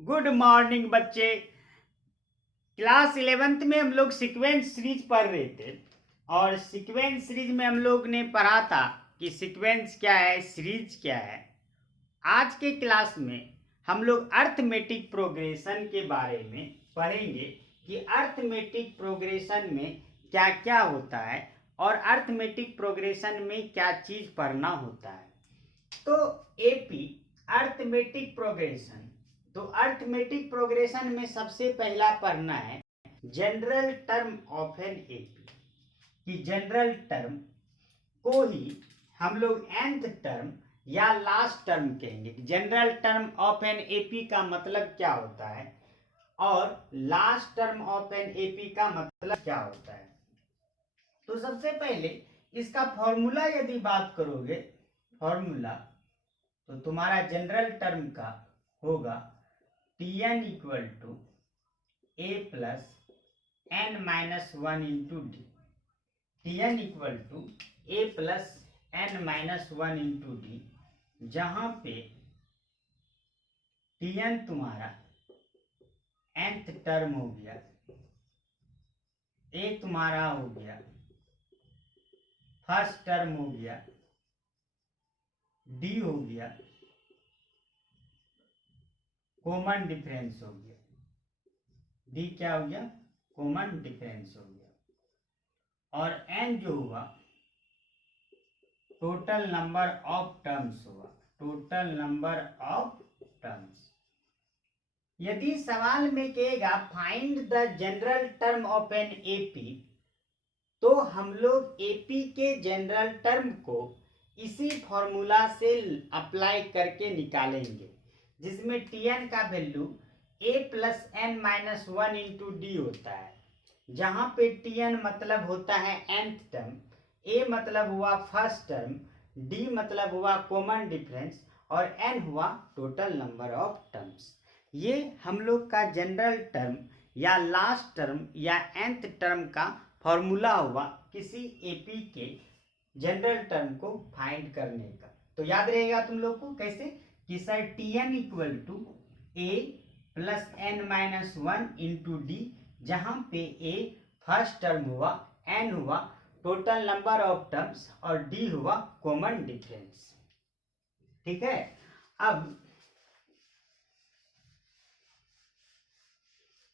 Good morning बच्चे। Class 11th में हम लोग सीक्वेंस सीरीज पढ़ रहे थे और सीक्वेंस सीरीज में हम लोग ने पढ़ा था कि सीक्वेंस क्या है, सीरीज क्या है। आज के क्लास में हम लोग अर्थमेटिक प्रोग्रेशन के बारे में पढ़ेंगे कि अर्थमेटिक प्रोग्रेशन में क्या क्या होता है और अर्थमेटिक प्रोग्रेशन में क्या चीज़ पढ़ना होता है। तो एपी अर्थमेटिक प्रोग्रेशन, तो अर्थमेटिक प्रोग्रेशन में सबसे पहला पढ़ना है general term of an AP, कि जनरल टर्म को ही हम लोग nth टर्म या लास्ट टर्म कहेंगे। General term of an AP का मतलब क्या होता है और last term of an AP का मतलब क्या होता है। तो सबसे पहले इसका फॉर्मूला यदि बात करोगे, फॉर्मूला तो तुम्हारा जनरल टर्म का होगा Tn equal to A plus N minus one into D. Tn equal to A plus N minus one into D, जहां पे Tn तुम्हारा nth टर्म हो गया, ए तुम्हारा हो गया फर्स्ट टर्म हो गया, डी हो गया कॉमन डिफरेंस हो गया, डी क्या हो गया, कॉमन डिफरेंस हो गया, और एन जो हुआ टोटल नंबर ऑफ टर्म्स हुआ, टोटल नंबर ऑफ टर्म्स। यदि सवाल में कहेगा find the general term of an AP, तो हम लोग एपी के जनरल टर्म को इसी फॉर्मूला से अप्लाई करके निकालेंगे, जिसमें Tn का value a plus N minus one into D होता है, जहां पे Tn मतलब होता है nth टर्म, a मतलब हुआ फर्स्ट टर्म, d मतलब हुआ कॉमन डिफरेंस और n हुआ टोटल नंबर ऑफ टर्म्स। ये हम लोग का जनरल टर्म या लास्ट टर्म या nth टर्म का फॉर्मूला हुआ किसी एपी के जनरल टर्म को फाइंड करने का। तो याद रहेगा तुम लोग को कैसे कि sir Tn equal to A plus N minus one into D, जहां पे ए फर्स्ट टर्म हुआ, एन हुआ टोटल नंबर ऑफ टर्म्स और डी हुआ कॉमन डिफरेंस। ठीक है। अब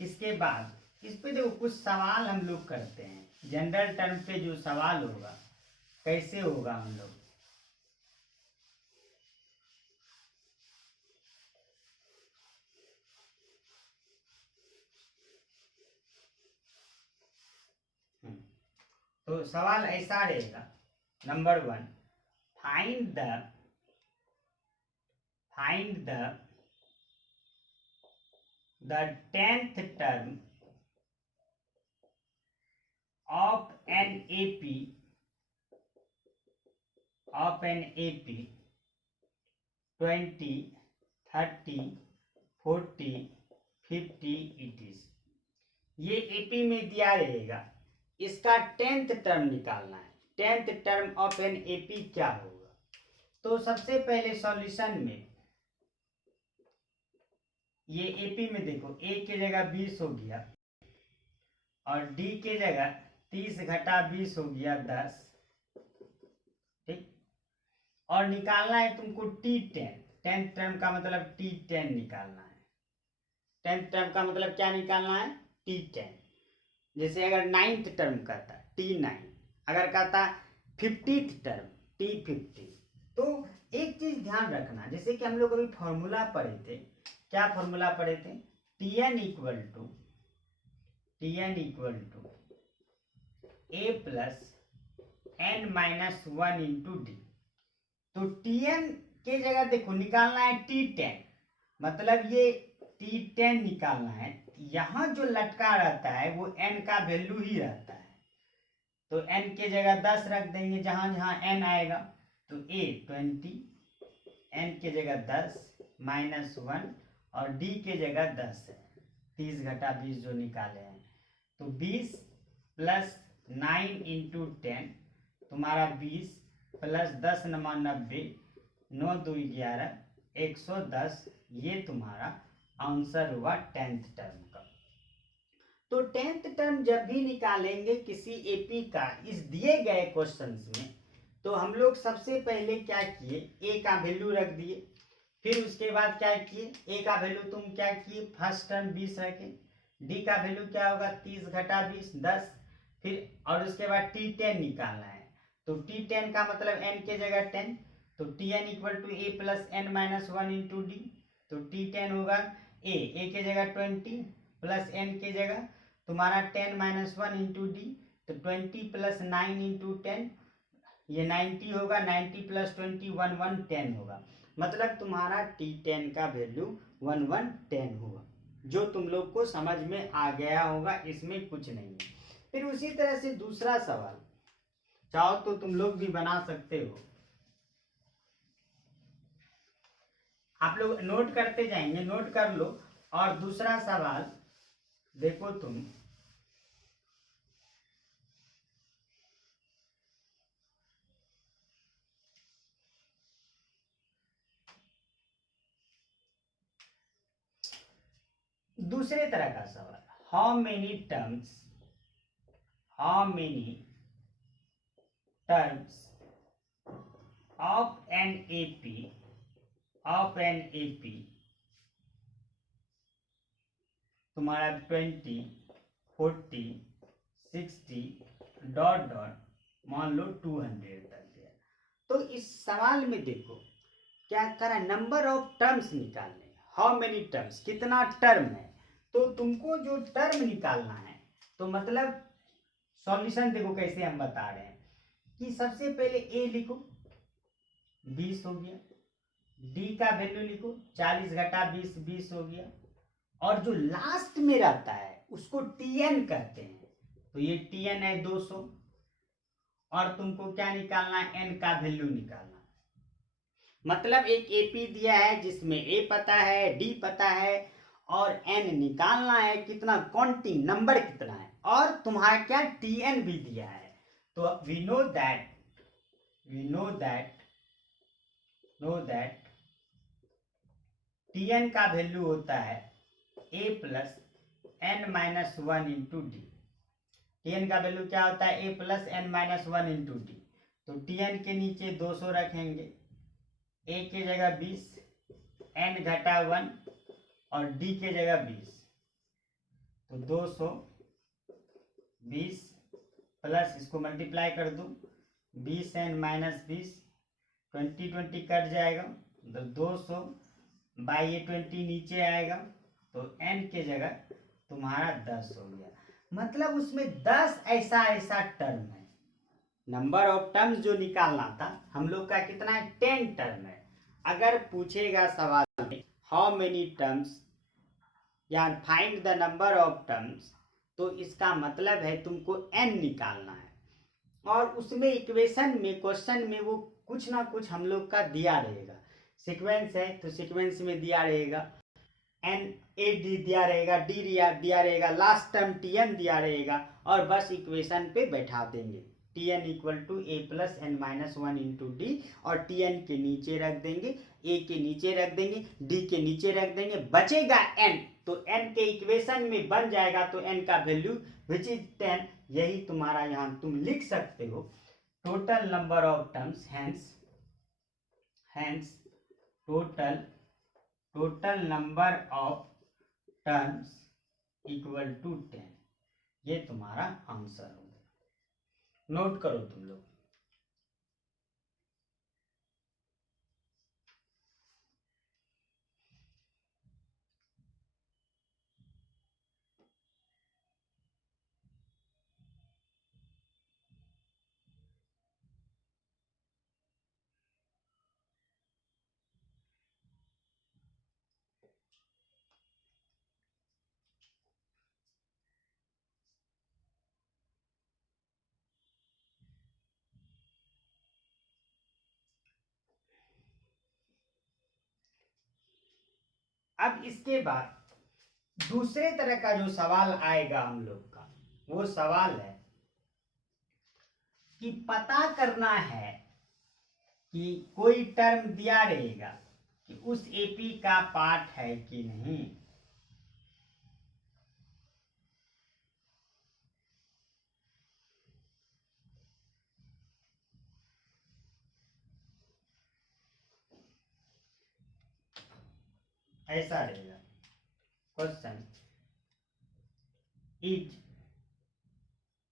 इसके बाद इस पे देखो कुछ सवाल हम लोग करते हैं। जनरल टर्म पे जो सवाल होगा कैसे होगा हम लोग, तो सवाल ऐसा रहेगा। Number one, find the 10th term of an AP 20, 30, 40, 50 it is. ये एपी में दिया रहेगा, इसका 10th टर्म निकालना है। 10th term of an AP क्या होगा। तो सबसे पहले सॉल्यूशन में ये एपी में देखो ए के जगह 20 हो गया और डी के जगह 30 घटा 20 हो गया 10। ठीक, और निकालना है तुमको T10। 10th टर्म का मतलब T10 निकालना है। 10th टर्म का मतलब क्या निकालना है, T10। जैसे अगर 9th टर्म कहता T9, अगर कहता 50th टर्म T50। तो एक चीज ध्यान रखना, जैसे कि हम लोग अभी फॉर्मूला पढ़े थे, क्या फॉर्मूला पढ़े थे, Tn equal to A plus N minus one into D. तो Tn के जगह देखो निकालना है T10, मतलब ये T10 निकालना है। यहां जो लटका रहता है वो n का वैल्यू ही रहता है, तो n के जगह 10 रख देंगे जहां जहां n आएगा। तो a 20, n के जगह 10 माइनस वन और d के जगह 10 है, 30 घटा 20 जो निकाले हैं। तो 20 प्लस 9 इंटू 10 तुम्हारा 20 प्लस 10 नमा 90, 9 2 11, 110, ये तुम्हारा आंसर हुआ 10th टर्म का। तो 10th टर्म जब भी निकालेंगे किसी एपी का इस दिए गए क्वेश्चंस में, तो हम लोग सबसे पहले क्या किए, ए का वैल्यू रख दिए। फिर उसके बाद क्या किए, ए का वैल्यू तुम क्या किए, फर्स्ट टर्म 20 रखे। डी का वैल्यू क्या होगा, 30 घटा 20 10। फिर और उसके बाद T10 निकालना है। तो T10 का मतलब n के जगह 10, तो Tn equal to A plus N minus 1 into D. तो T10 होगा ए के जगह 20 प्लस एन के जगह तुम्हारा 10 माइनस 1 इंटू डी। तो 20 प्लस 9 इंटू 10, ये 90 होगा। 90 प्लस 20 1110 होगा। मतलब तुम्हारा T10 का वैल्यू 1110 होगा, जो तुम लोग को समझ में आ गया होगा, इसमें कुछ नहीं है। फिर उसी तरह से दूसरा सवाल चाहो तो तुम लोग भी बना सकते हो। आप लोग नोट करते जाएंगे, नोट कर लो। और दूसरा सवाल देखो तुम, दूसरे तरह का सवाल, how many terms of an AP तुम्हारा 20 40 60 डॉट डॉट मान लो 200 तक गया। तो इस सवाल में देखो क्या करा, नंबर ऑफ टर्म्स निकालने। हाउ मेनी टर्म्स, कितना टर्म है। तो तुमको जो टर्म निकालना है, तो मतलब सॉल्यूशन देखो कैसे हम बता रहे हैं कि सबसे पहले ए लिखो 20 हो गया, डी का वैल्यू लिखो 40 घटा 20 20 हो गया, और जो लास्ट में रहता है उसको टीएन कहते हैं। तो ये टीएन है 200, और तुमको क्या निकालना है, एन का वैल्यू निकालना। मतलब एक एपी दिया है जिसमें ए पता है, डी पता है, और एन निकालना है कितना, क्वांटिटी नंबर कितना है, और तुम्हारा क्या टीएन भी दिया है। तो वी नो दैट टीएन का वैल्यू होता है a plus N minus 1 into D. T n का वैल्यू क्या होता है, a plus N minus 1 into D. तो टीएन के नीचे 200 रखेंगे, ए के जगह 20, एन घटा 1 और डी के जगह 20। तो 220 प्लस इसको मल्टीप्लाई कर दूं, 20 एन माइनस 20, 20 20 कट जाएगा, तो 200 बाई ये 20 नीचे आएगा, तो एन के जगह तुम्हारा 10 हो गया। मतलब उसमें 10 ऐसा टर्म है। नंबर ऑफ टर्म्स जो निकालना था हम लोग का कितना है, 10 टर्म है। अगर पूछेगा सवाल में हाउ मेनी टर्म्स या find the number of terms, तो इसका मतलब है तुमको एन निकालना है। और उसमें इक्वेशन में, क्वेश्चन में वो कुछ ना कुछ हम लोग का दिया रहेगा। सीक्वेंस है तो सीक्वेंस में दिया रहेगा, एन ए डी दिया रहेगा, डी दिया रहेगा, लास्ट टर्म टीएन दिया रहेगा, और बस इक्वेशन पे बैठा देंगे TN equal to A plus N minus 1 into D, और टीएन के नीचे रख देंगे, ए के नीचे रख देंगे, डी के नीचे रख देंगे, बचेगा एन। तो एन के इक्वेशन में बन जाएगा, तो एन का वैल्यू विच इज 10। यही तुम्हारा यहां तुम लिख सकते हो total number of terms, hence total number of terms equal to 10। ये तुम्हारा आंसर होगा। नोट करो तुम लोग। अब इसके बाद दूसरे तरह का जो सवाल आएगा हम लोग का, वो सवाल है कि पता करना है कि कोई टर्म दिया रहेगा कि उस एपी का पार्ट है कि नहीं। ऐसा रहेगा question, is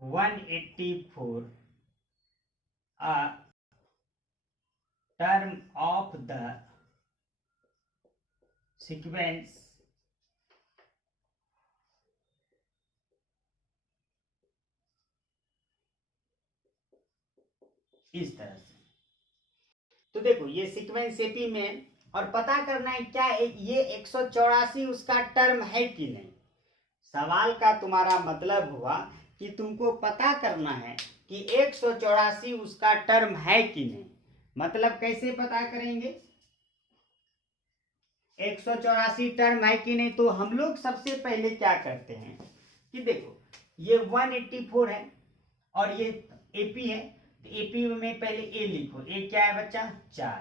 184 a term of the sequence इस तरह से। तो देखो ये सीक्वेंस एपी में, और पता करना है क्या ये 184 उसका टर्म है कि नहीं। सवाल का तुम्हारा मतलब हुआ कि तुमको पता करना है कि 184 उसका टर्म है कि नहीं। मतलब कैसे पता करेंगे 184 टर्म है कि नहीं। तो हम लोग सबसे पहले क्या करते हैं कि देखो ये 184 है और ये एपी है, तो एपी में पहले ए लिखो। ए क्या है बच्चा 4,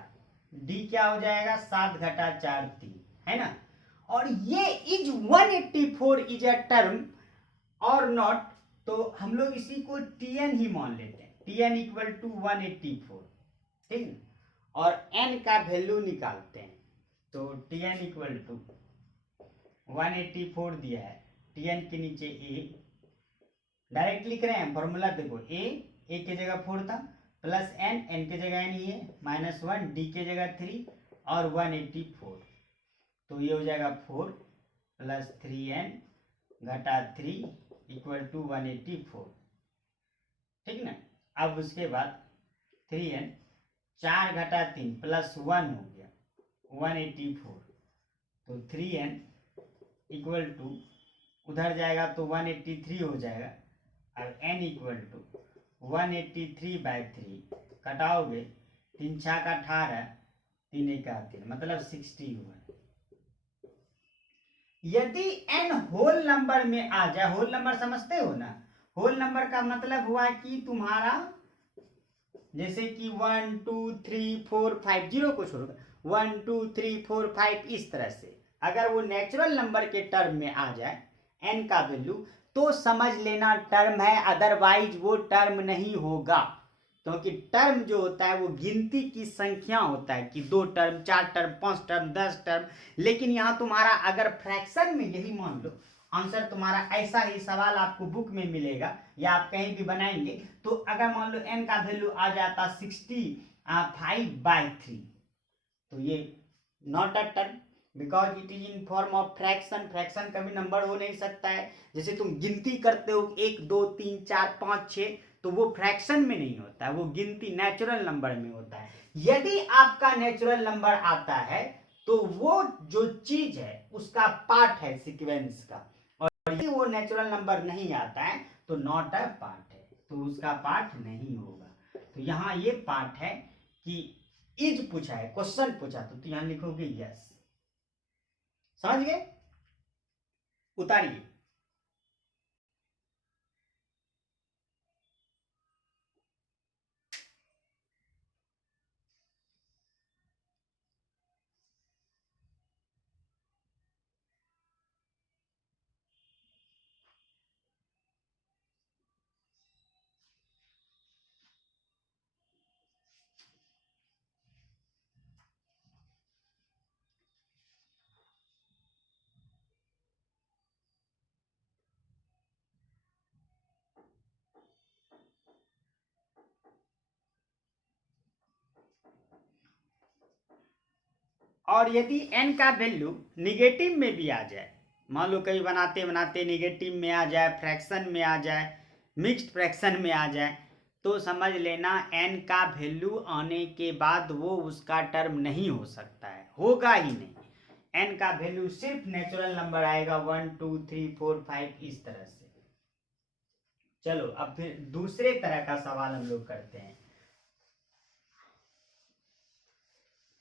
डी क्या हो जाएगा 7 घटा 4 3, है ना। और ये इज 184 इज अ टर्म और नॉट, तो हम लोग इसी को टीएन ही मान लेते हैं। टीएन इक्वल टू 184, ठीक है। और एन का वैल्यू निकालते हैं, तो टीएन इक्वल टू 184 दिया है, टीएन के नीचे ए डायरेक्ट लिख रहे हैं। फॉर्मूला देखो ए के जगह 4 था, प्लस एन, एन के जगह एन ही है, -1, डी के जगह 3 और 184, तो ये हो जाएगा 4 प्लस 3n घटा 3 इक्वल टू 184, ठीक ना। अब उसके बाद 3n 4 घटा 3 प्लस 1 हो गया 184, तो 3n इक्वल टू उधर जाएगा तो 183 हो जाएगा, और n इक्वल टू 183/3 कटाओगे 3 6 का 18, 3 1 का 3, मतलब 60 हुआ। यदि n होल नंबर में आ जाए, होल नंबर समझते हो ना, होल नंबर का मतलब हुआ कि तुम्हारा जैसे कि 1 2 3 4 5 जीरो को छोड़कर 1 2 3 4 5 इस तरह से अगर वो नेचुरल नंबर के टर्म में आ जाए n का वैल्यू, तो समझ लेना टर्म है, अदरवाइज वो टर्म नहीं होगा। क्योंकि टर्म जो होता है वो गिनती की संख्या होता है कि 2 टर्म 4 टर्म 5 टर्म 10 टर्म। लेकिन यहाँ तुम्हारा अगर फ्रैक्शन में, यही मान लो आंसर तुम्हारा ऐसा ही सवाल आपको बुक में मिलेगा या आप कहीं भी बनाएंगे, तो अगर मान लो n का वैल्यू आ जाता 65/3, तो ये not a term, because it is in form of fraction. Fraction कभी नंबर हो नहीं सकता है। जैसे तुम गिनती करते हो 1 2 3 4 5 6, तो वो फ्रैक्शन में नहीं होता है, वो गिनती नेचुरल नंबर में होता है। यदि आपका नेचुरल नंबर आता है तो वो जो चीज है उसका पार्ट है सीक्वेंस का, और यदि वो नेचुरल नंबर नहीं आता है तो नॉट अ पार्ट है, तो उसका पार्ट नहीं होगा। तो यहाँ ये पार्ट है कि इज पूछा है, क्वेश्चन पूछा, तो यहां लिखोगे यस। समझ गए, उतारिए। और यदि n का वैल्यू निगेटिव में भी आ जाए, मान लो कहीं बनाते बनाते निगेटिव में आ जाए, फ्रैक्शन में आ जाए, मिक्स्ड फ्रैक्शन में आ जाए, तो समझ लेना n का वैल्यू आने के बाद वो उसका टर्म नहीं हो सकता है, होगा ही नहीं। n का वैल्यू सिर्फ नेचुरल नंबर आएगा 1 2 3 4 5 इस तरह से। चलो अब फिर दूसरे तरह का सवाल हम लोग करते हैं।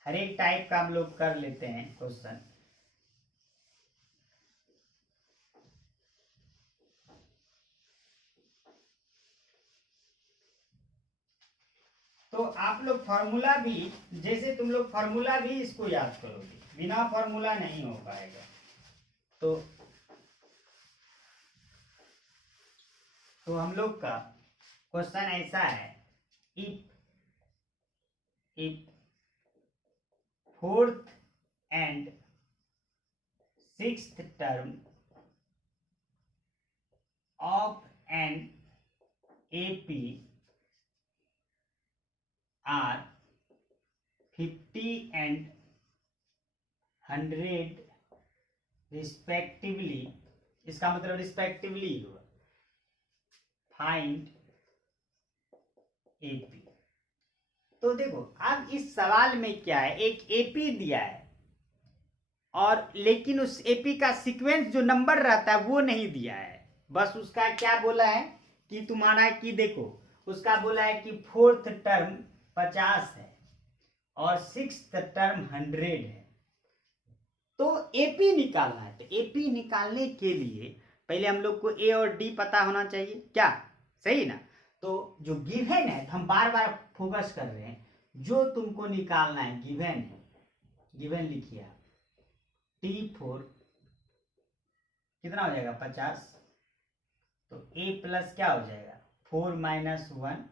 हर एक टाइप का हम लोग कर लेते हैं क्वेश्चन। तो आप लोग फार्मूला भी, जैसे तुम लोग फार्मूला भी इसको याद करोगे, बिना फार्मूला नहीं हो पाएगा। तो हम लोग का क्वेश्चन ऐसा है, if fourth and sixth term of an AP are 50 and 100 respectively, इसका मतलब रिस्पेक्टिवली हुआ, फाइंड एपी। तो देखो अब इस सवाल में क्या है, एक एपी दिया है और लेकिन उस एपी का सीक्वेंस जो नंबर रहता है वो नहीं दिया है, बस उसका क्या बोला है कि तुम्हारा कि देखो उसका बोला है कि फोर्थ टर्म 50 है और सिक्स्थ टर्म 100 है। तो एपी निकालना है, तो एपी निकालने के लिए पहले हम लोग को ए और डी पता होना चाहिए, क्या सही ना। तो जो गिवन है, तो हम बार बार फोकस कर रहे हैं, जो तुमको निकालना है गिवन है, गिवन लिखिए आप T4 कितना हो जाएगा 50, तो A प्लस क्या हो जाएगा 4 माइनस 1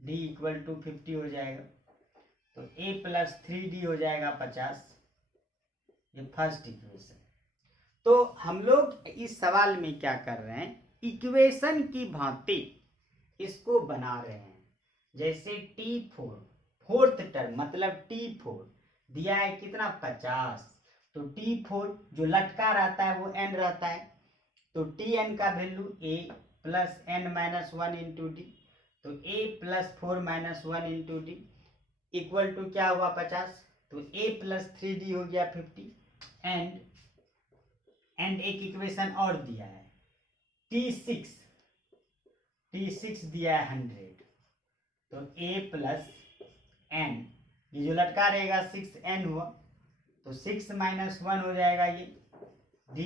D इक्वल टू 50 हो जाएगा, तो A प्लस 3D हो जाएगा 50, ये फर्स्ट इक्वेशन। तो हम लोग इस सवाल में क्या कर रहे हैं, इक्वेशन की भांति इसको बना रहे हैं। जैसे T4 फोर्थ टर्म मतलब T4 दिया है कितना 50, तो T4 जो लटका रहता है वो n रहता है, तो Tn का value A plus n minus 1 into D, तो A plus 4 minus 1 into D equal to क्या हुआ 50, तो A प्लस 3D हो गया 50 एंड एक इक्वेशन और दिया है T6 दिया है 100, तो A प्लस n, ये जो लटका रहेगा 6n हुआ, तो 6 माइनस 1 हो जाएगा ये D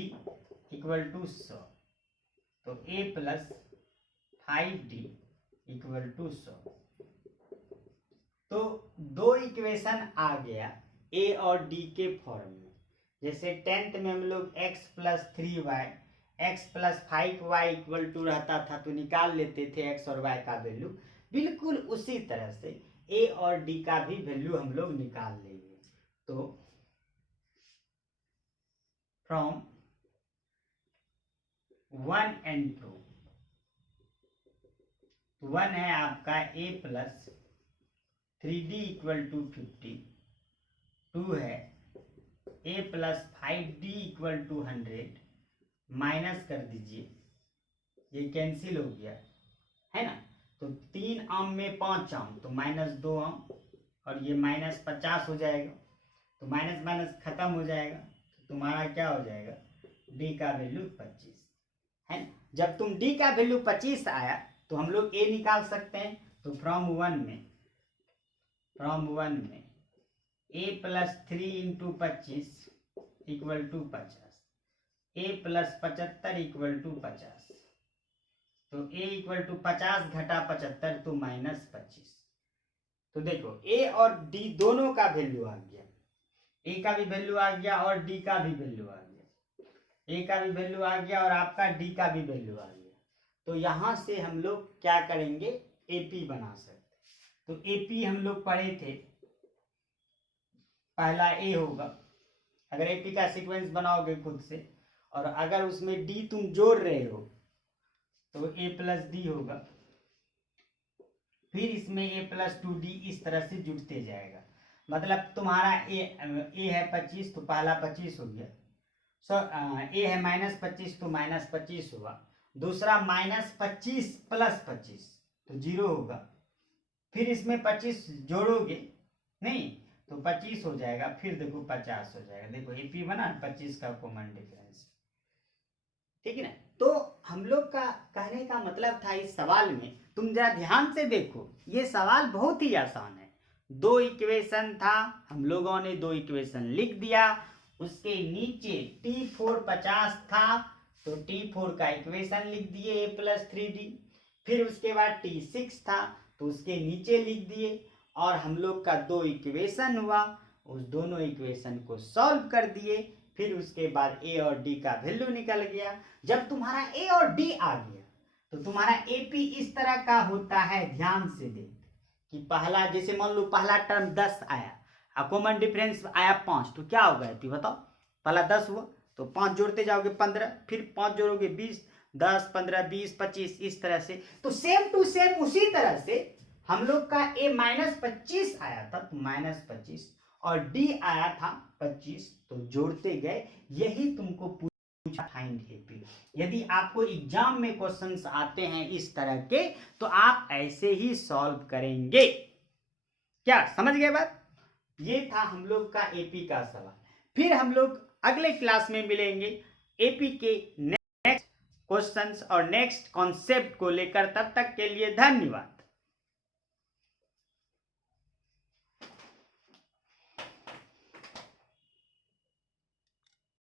इक्वल टू 100, तो A plus 5D equal to 100। तो दो इक्वेशन आ गया A और D के फॉर्म में। जैसे 10th में हम लोग x plus 3y x plus 5y equal to रहता था, तो निकाल लेते थे x और y का वैल्यू, बिल्कुल उसी तरह से A और D का भी वैल्यू हम लोग निकाल लेंगे। तो फ्रॉम 1 and 2, 1 है आपका A plus 3D equal to 50, 2 है A plus 5D equal to 100, minus कर दीजिए, ये कैंसिल हो गया है ना, तो 3 आम में 5 आम, तो माइनस 2 आम, और ये माइनस 50 हो जाएगा, तो माइनस माइनस खत्म हो जाएगा, तो तुम्हारा क्या हो जाएगा D का वैल्यू 25 है ना। जब तुम D का वैल्यू 25 आया तो हम लोग A निकाल सकते हैं, तो फ्रॉम वन में A plus 3 into 25 equal to 50, A plus 75 equal to 50, तो A इक्वल टू 50 घटा 75 तो माइनस 25। तो देखो A और D दोनों का वैल्यू आ गया, A का भी वैल्यू आ गया और D का भी वैल्यू आ गया, A का भी वैल्यू आ गया और आपका D का भी वैल्यू आ गया। तो यहाँ से हम लोग क्या करेंगे, AP बना सकते। तो AP हम लोग पढ़े थे, पहला A होगा, अगर AP का सीक्वेंस बनाओगे खुद से, और अगर उसमें D तुम जोड़ रहे हो तो A प्लस D होगा, फिर इसमें A प्लस 2D इस तरह से जुड़ते जाएगा। मतलब तुम्हारा A है 25, तो पहला 25 हो गया, A है माइनस 25, तो माइनस 25 हुआ, दूसरा माइनस 25 प्लस 25 तो 0 होगा, फिर इसमें 25 जोड़ोगे नहीं तो 25 हो जाएगा, फिर देखो 50 हो जाएगा। देखो AP बना 25 का कॉमन डिफरेंस, ठीक है ना। तो हम लोग का कहने का मतलब था इस सवाल में, तुम जरा ध्यान से देखो, ये सवाल बहुत ही आसान है। दो इक्वेशन था, हम लोगों ने दो इक्वेशन लिख दिया, उसके नीचे T4 50 था तो T4 का इक्वेशन लिख दिए A प्लस 3D, फिर उसके बाद T6 था तो उसके नीचे लिख दिए, और हम लोग का दो इक्वेशन हुआ, उस दोनों इक्वेशन को सॉल्व कर दिए, फिर उसके बाद A और D का वैल्यू निकल गया। जब तुम्हारा A और D आ गया तो तुम्हारा AP इस तरह का होता है, ध्यान से देख कि पहला, जैसे मान लो पहला टर्म 10 आया और कॉमन डिफरेंस आया 5, तो क्या होगा AP बताओ, पहला 10 हुआ, तो 5 जोड़ते जाओगे 15, फिर 5 जोड़ोगे 20, 10, 15, 20, 25, इस तरह से। तो सेम टू सेम उसी तरह से हम लोग का a -25 आया था, तो -25, और d आया था 25, तो जोड़ते गए। यही तुमको पूछा फाइंड एपी। यदि आपको एग्जाम में क्वेश्चंस आते हैं इस तरह के, तो आप ऐसे ही सॉल्व करेंगे। क्या समझ गए बात? ये था हम लोग का एपी का सवाल। फिर हम लोग अगले क्लास में मिलेंगे एपी के नेक्स्ट क्वेश्चंस और नेक्स्ट कॉन्सेप्ट को लेकर। तब तक के लिए धन्यवाद।